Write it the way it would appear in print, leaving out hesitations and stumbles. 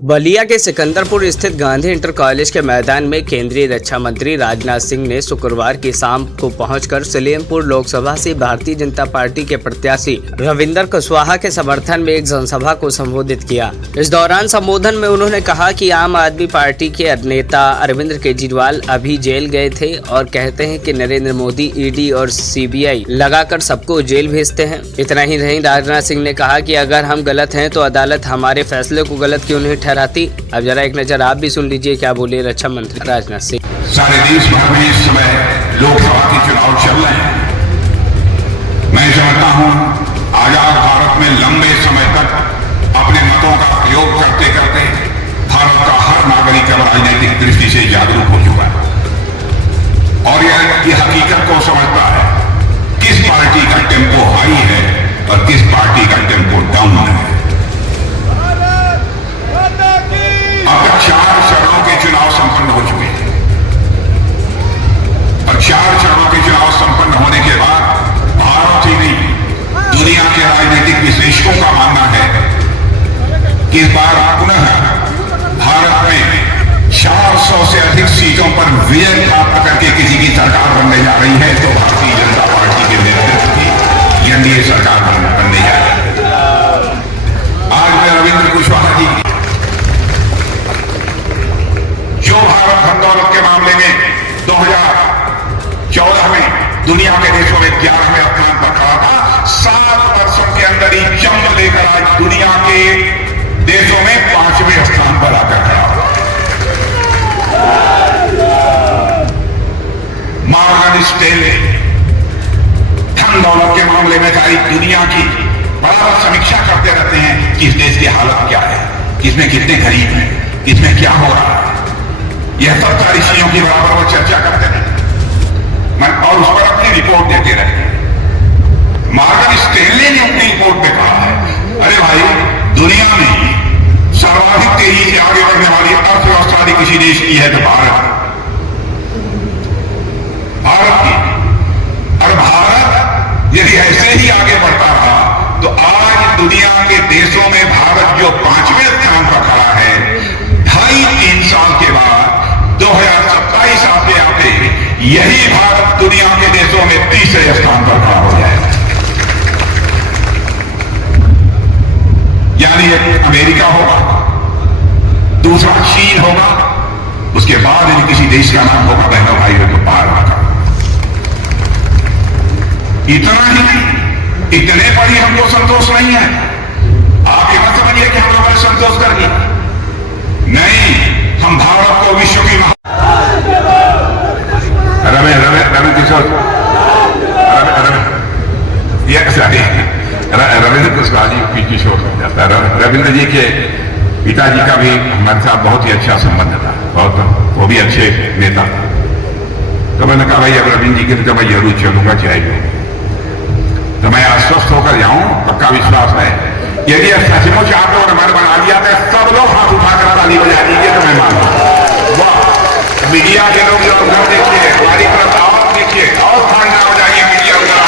बलिया के सिकंदरपुर स्थित Gandhi inter college के मैदान में केंद्रीय रक्षा मंत्री राजनाथ सिंह ने शुक्रवार की शाम को पहुंचकर सलेमपुर लोकसभा से भारतीय जनता पार्टी के प्रत्याशी रविंद्र कुशवाहा के समर्थन में एक जनसभा को संबोधित किया। इस दौरान संबोधन में उन्होंने कहा कि आम आदमी पार्टी के नेता अरविंद केजरीवाल अभी जेल गए थे और कहते हैं कि नरेंद्र मोदी ईडी और सीबीआई लगाकर सबको जेल भेजते हैं। इतना ही नहीं, राजनाथ सिंह ने कहा कि अगर हम गलत हैं तो अदालत हमारे फैसले को गलत क्यों नहीं ठहराती। अब जरा एक नजर आप भी सुन लीजिए क्या बोले रक्षा मंत्री राजनाथ सिंह। सारे देश भर में इस समय लोकसभा के चुनाव चल रहे हैं। मैं समझता हूं आजाद भारत में लंबे समय तक अपने मतों का प्रयोग करते करते भारत का हर नागरिक अब राजनीतिक दृष्टि से जागरूक हो चुका है और यह हकीकत को समझता है किस पार्टी का टेम्पो हाई है और किस पार्टी का टेम्पो डाउन है। अब 4 चरणों के चुनाव संपन्न हो चुके हैं और 4 चरणों के चुनाव संपन्न होने के बाद भारत ही नहीं दुनिया के राजनीतिक विश्लेषकों का मानना है कि इस बार पुनः भारत में 400 से अधिक सीटों पर विजय प्राप्त करके किसी की सरकार बनने जा रही है तो भारतीय जनता पार्टी के नेतृत्व की एनडीए सरकार बनने जा रही है। आज मैं रविंद्र कुशवाहा जी जो भारत धन दौलत के मामले में 2014 में दुनिया के देशों में 11वें स्थान पर खड़ा था, 7 वर्षों के अंदर ही जंप लेकर आज दुनिया के देशों में 5वें स्थान पर आकर खड़ा हुआ। मॉर्गन स्टैनली धन दौलत के मामले में सारी दुनिया की बराबर समीक्षा करते रहते हैं कि इस देश की हालत क्या है, किसमें कितने गरीब हैं, किसमें क्या हो रहा है। यह सब सारी चीजों की बराबर वो चर्चा करते रहे और उस पर अपनी रिपोर्ट देते रहे। मॉर्गन स्टैनली ने अपनी रिपोर्ट में कहा है, अरे भाई दुनिया में सर्वाधिक तेजी से आगे बढ़ने वाली अर्थव्यवस्था यदि किसी देश की है तो भारत की। और भारत यदि ऐसे ही आगे बढ़ता रहा तो आज दुनिया के देशों में भारत जो 5वें स्थान पर खड़ा है, 2.5-3 साल के बाद 2027 आते आते यही भारत दुनिया के देशों में 30वें स्थान पर खड़ा हो जाएगा। यानी एक अमेरिका होगा, दूसरा चीन होगा, उसके बाद यदि किसी देश का नाम होगा बहनों भाइयों तो भारत का। इतना ही नहीं, इतने पर ही हमको संतोष नहीं है। आप यह मत समझिए कि हम लोग संतोष कर लिया, नहीं, हम भारत को विश्व की रविंद्र कुशवाहा जी की शोध हो जाता है। रविंद्र जी के पिताजी का भी हमारे साथ बहुत ही अच्छा संबंध था, बहुत वो भी अच्छे नेता। तो मैंने कहा भाई अब रविंद्र जी के तो मैं जरूर चलूंगा चाहे तो मैं आश्वस्त होकर जाऊं, पक्का विश्वास है। यदि सचमुच आप लोगों ने मन बना दिया तो सब लोग हाथ उठाकर ताली बजा दीजिए तो मैं मानूंगा। वाह, मीडिया के लोग जो उधर देखिए, हमारी तरफ आवाज देखिए और खाना हो जाइए मीडिया उधर।